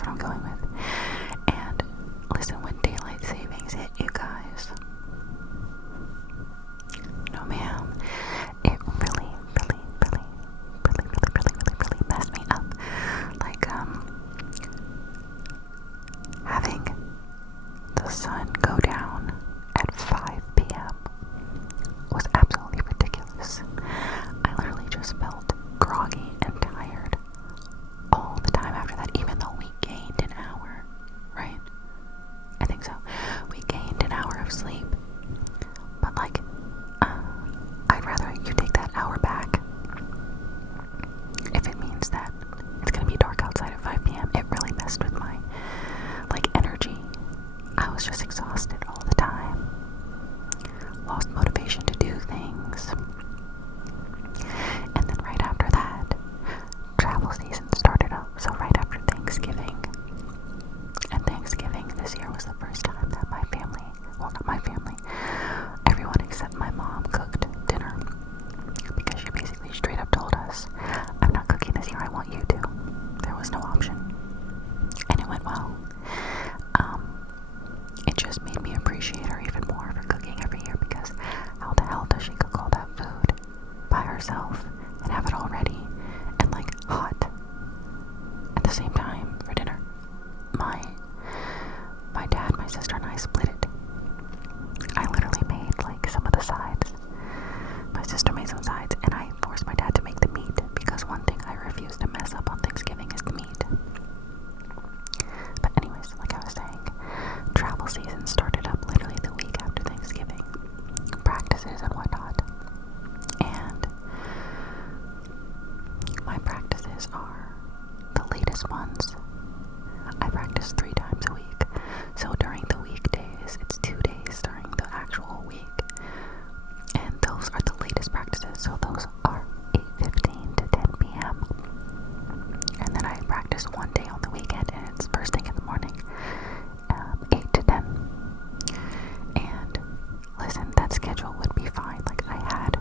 That's what I'm going with. And listen, when daylight savings hit, you guys, no ma'am, it really messed me up. Like, having the sun go down at 5 p.m. was absolutely ridiculous. I literally just felt groggy and tired all the time after that, even though we gained an hour, right? I think so. We gained an hour of sleep. But like, I'd rather you take that hour back if it means that it's gonna be dark outside at 5 p.m. It really messed with my, like, energy. I was just exhausted all the time. Lost motivation to do things. And then right after that, travel season started up. So right after Thanksgiving. And Thanksgiving this year was the first time that my family, well, not my family, everyone except my mom cooked dinner. Because she basically straight up told us, I'm not cooking this year, I want you to. There was no option. And it went well. It just made me appreciate her even more for cooking every year, because how the hell does she cook all that food by herself and have it all ready and like hot at the same time for dinner? My dad, my sister, and I split it. I literally made like some of the sides. My sister made some sides, and I forced my dad to make the meat, because one thing I refuse to mess up on Thanksgiving is the meat. But anyways, like I was saying, travel season started up literally the week after Thanksgiving. Practices and whatnot. And my practices are the latest ones. I practice 3 times a week. So during the weekdays, it's 2 days during the actual week. And those are the latest practices. So those are 8:15 to 10 p.m. And then I practice one day on the weekend, and it's first thing in the morning, 8 to 10. And listen, that schedule would be fine. Like, I had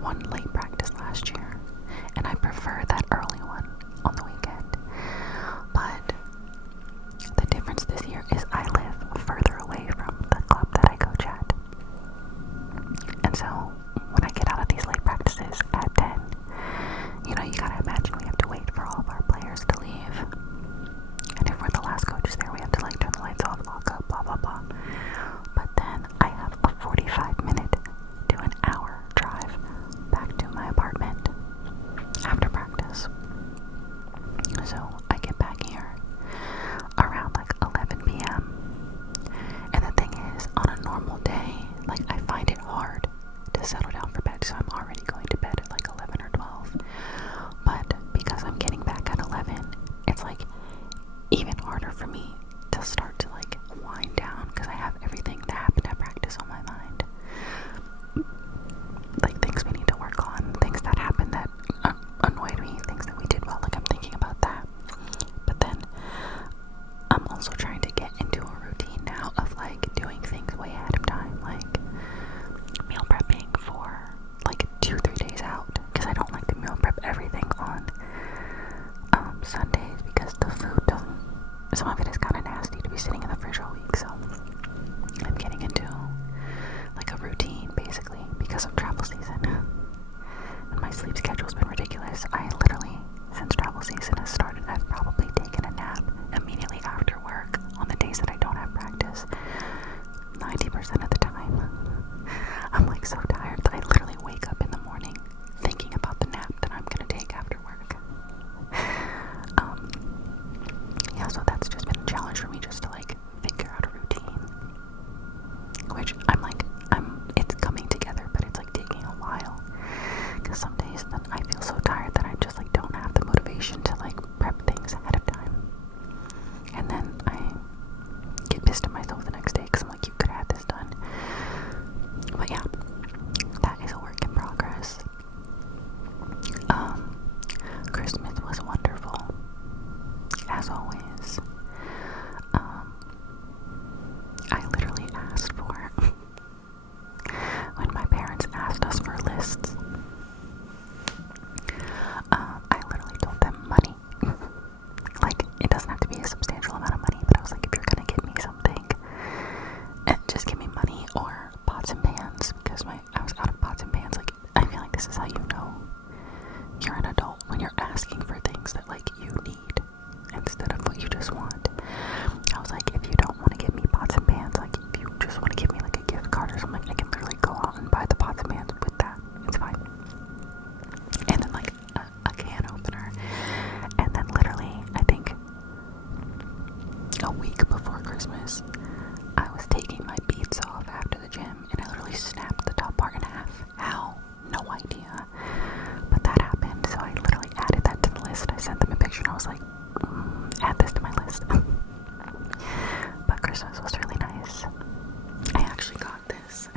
one late practice last year, and I prefer that early one on the weekend. But the difference this year is I live further away from the club that I coach at. And so when I get out of these late practices at 10, you know, you gotta imagine we have to wait for all of our players to leave. And if we're the last coaches there, we have to like turn the lights off, lock up, blah blah blah. But then I have a 45-minute to an hour drive back to my apartment after practice. So I get back here around like 11 p.m. And the thing is, on a normal day, like, I find it hard to settle down for bed, so I'm already going to bed at like 11 or 12. But because I'm getting back at 11, it's like even harder for me to start to like wind down, because I have everything that happened at practice on my mind. Like things we need to work on, things that happened that annoyed me, things that we did well, like I'm thinking about that. But then I'm also trying to get into a routine now of like doing things way ahead of time, like meal prepping for like 2-3 days out, because I don't like to meal prep everything on Sundays, because the food doesn't, some of it is kind of nasty to be sitting in the fridge all week. So I'm getting into like a routine basically because of travel season. And my sleep schedule's been ridiculous. I literally, since travel season has started, I've probably taken a nap immediately after work on the days that I don't have practice. 90% of the time. I'm like so tired that I literally wake up in the morning thinking about the nap that I'm gonna take after work. Yeah, so that's just been a challenge for me, just to like figure out a routine. Which it's coming together, but it's like taking a while. Because some days then I feel so tired that I just like don't have the motivation to like prep things ahead of time. And then I get pissed at myself the next day because I'm like, you could have had this done. But yeah, that is a work in progress. Christmas was wonderful, as always. I literally asked for, when my parents asked us for lists, I literally told them money. Like, it doesn't have to be a substantial a week before Christmas, I was taking my beads off after the gym, and I literally snapped the top part in half. How? No idea. But that happened, so I literally added that to the list. I sent them a picture, and I was like, add this to my list. But Christmas was really nice. I actually got this.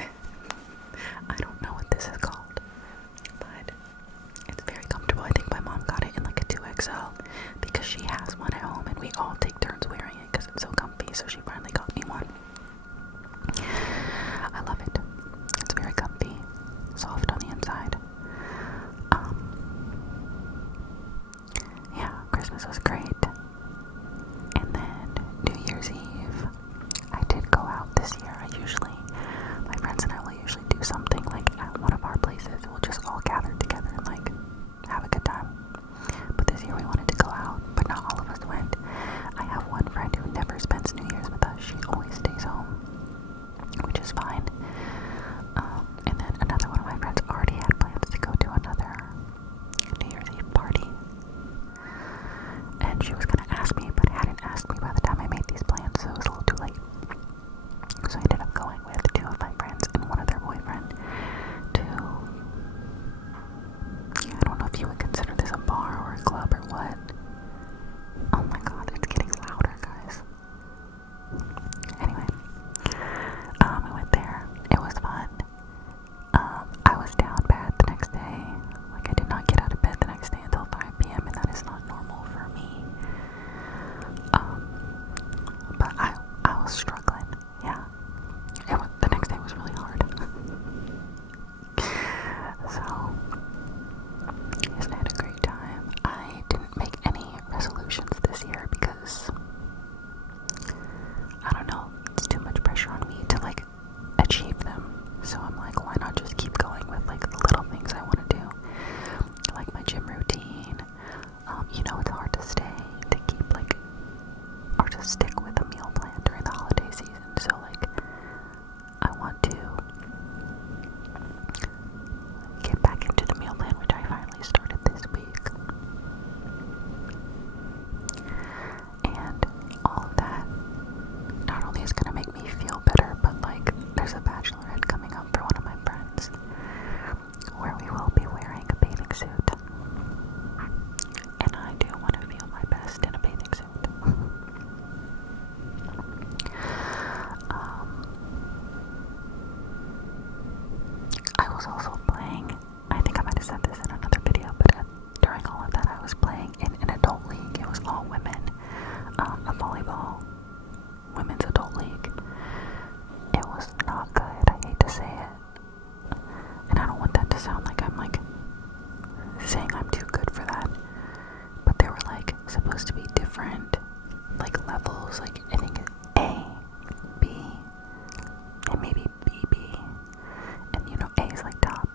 I don't know what this is called, but it's very comfortable. I think my mom got it in like a 2XL because she has one at home and we all take turns wearing it because it's so comfy, so she finally got me one. I love it. It's very comfy, soft on the inside. Yeah, Christmas was great. And then New Year's Eve, I did go out this year. My friends and I will usually do something like at one of our places. We'll just all gather together and like have a good time. But this year we wanted to go out, but not all of us went. I have one friend who never spends New Year's with us. She always stays home, which is fine. And then another one of my friends already had plans to go to another New Year's Eve party. And she was going to ask me, but hadn't asked me by the time I made these plans, so it was a little too late. So I ended up going with two of my friends and one of their boyfriend to, I don't know if you would consider this a bar or a club or what. Oh my god, it's getting louder, guys. Anyway, we went there. It was fun. I was down bad the next day. Like, I did not get out of bed the next day until 5 p.m. and that is not normal for me. But I was struggling. Yeah. The next day was really hard. So, yes, I had a great time. I didn't make any resolutions this year because, I don't know, it's too much pressure on me to like achieve them. So I'm like, why not just keep going with like the little things I want to do, like my gym routine. It's hard to keep like, or to stick with a meal plan during the holiday season. So like, I want to get back into the meal plan, which I finally started this week. And all of that not only is going to make me feel better, but like, there's a bachelorette coming up for one of my friends where we will be wearing a bathing suit. And I do want to feel my best in a bathing suit. I was also playing, I think I might have said this in another video, but during all of that I was playing in an adult league. It was all women, a volleyball women's adult league. It was not good, I hate to say it. And I don't want that to sound like I'm like saying I'm too good for that. But there were like supposed to be different like levels, like I think A, B, and maybe BB. And A is like top.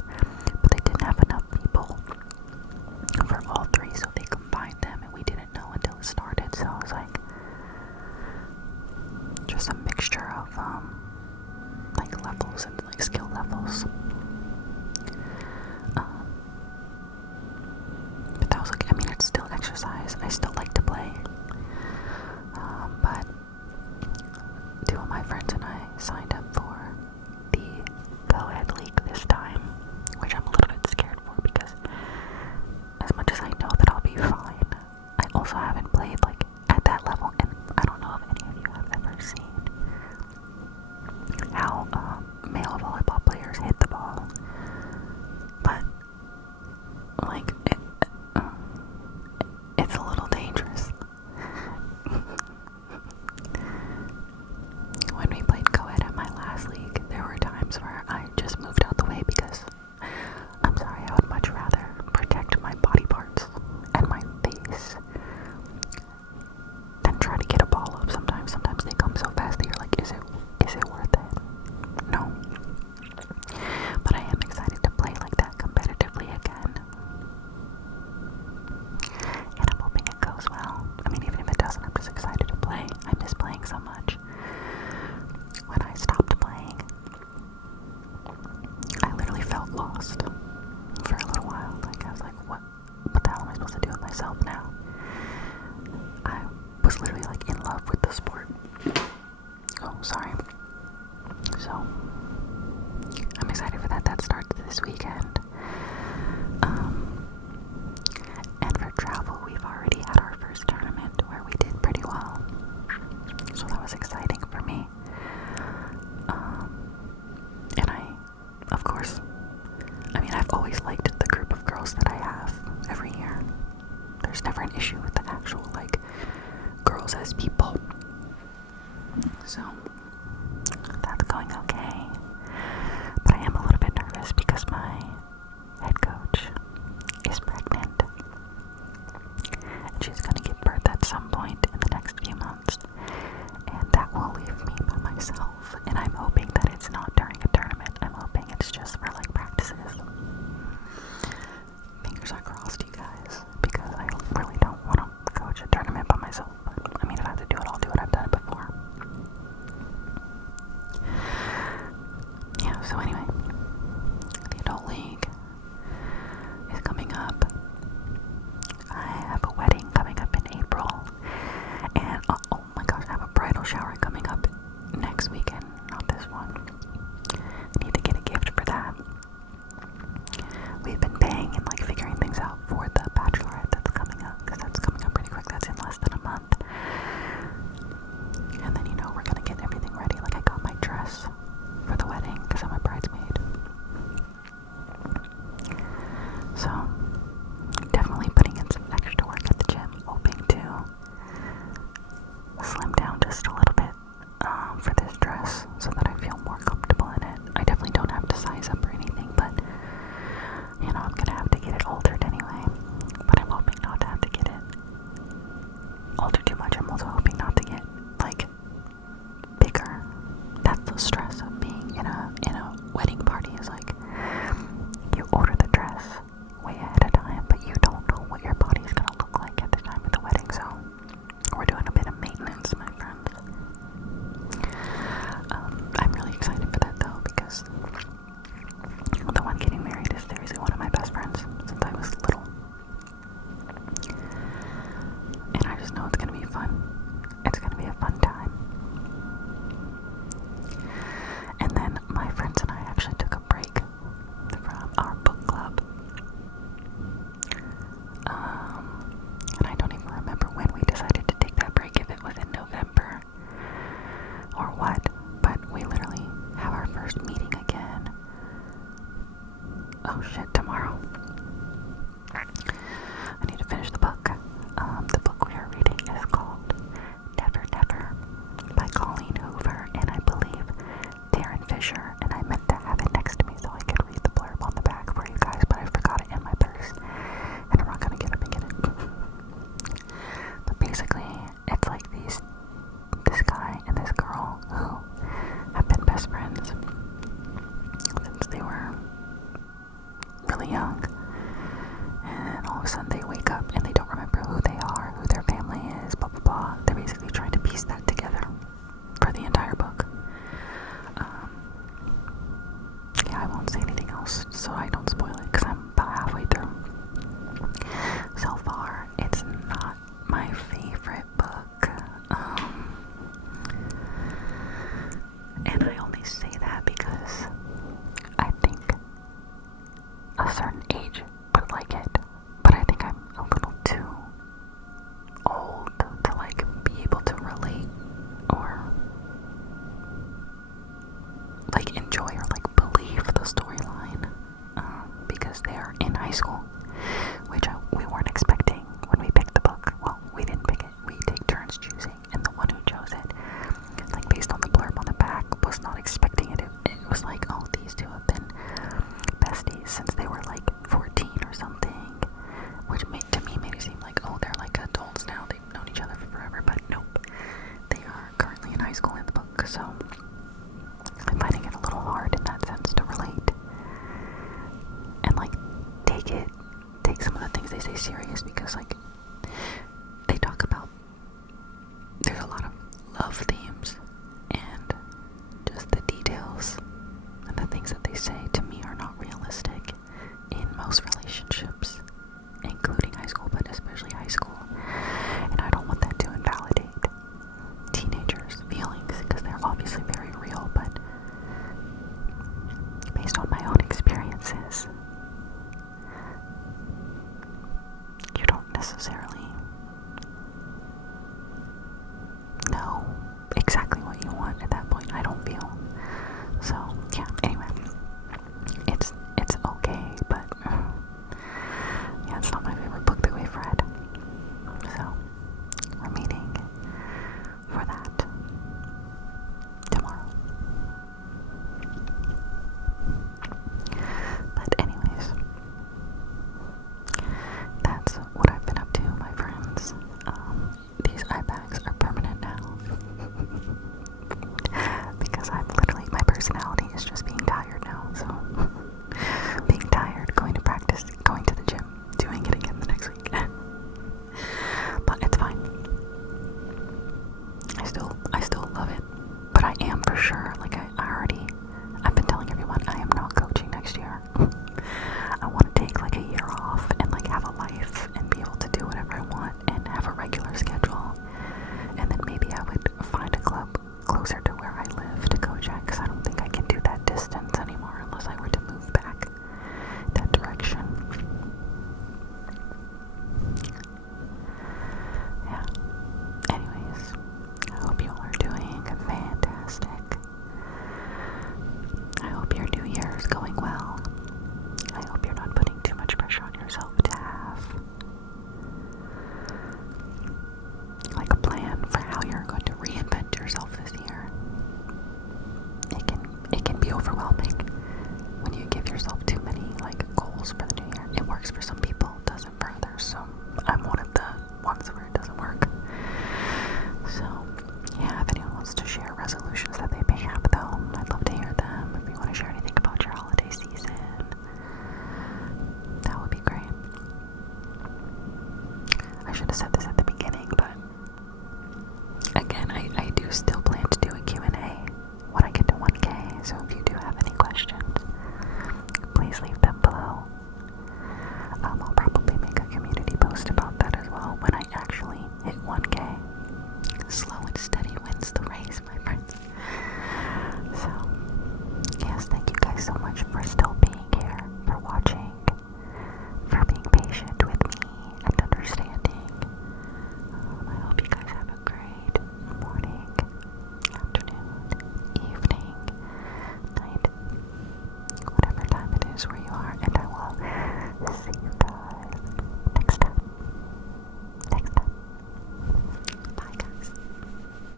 But they didn't have enough people for all three, so they combined them and we didn't know until it started. So I was like, just a mixture of like levels and like skill levels. But that was like, I mean, it's still exercise. I still like to play. But two of my friends and I signed up for the co-ed league this time, which I'm a little bit scared for because as much as I know that I'll be fine, I also haven't played like at that level, and I don't know if any of you have ever seen how male volleyball players hit the ball, but like it's a little dangerous. When we played co-ed at my last league, there were times where I just moved out the way because I'm sorry, I would much rather protect my body parts and my face than try to get a ball up. Sometimes they come so fast that you're like, is it worth it? No. But I am excited to play like that competitively again. And I'm hoping it goes well. I mean, even if it doesn't, I'm just excited to play. I miss playing so much. When I stopped playing, I literally felt lost for a little while. Like, I was like, what the hell am I supposed to do with myself now? I was literally like in love with the the sport. Oh, sorry. So, I'm excited for that. That starts this weekend. And for travel, we've already had our first tournament where we did pretty well. So that was exciting for me. And of course, I've always liked the group of girls that I have every year. There's never an issue with the actual, girls as people. So,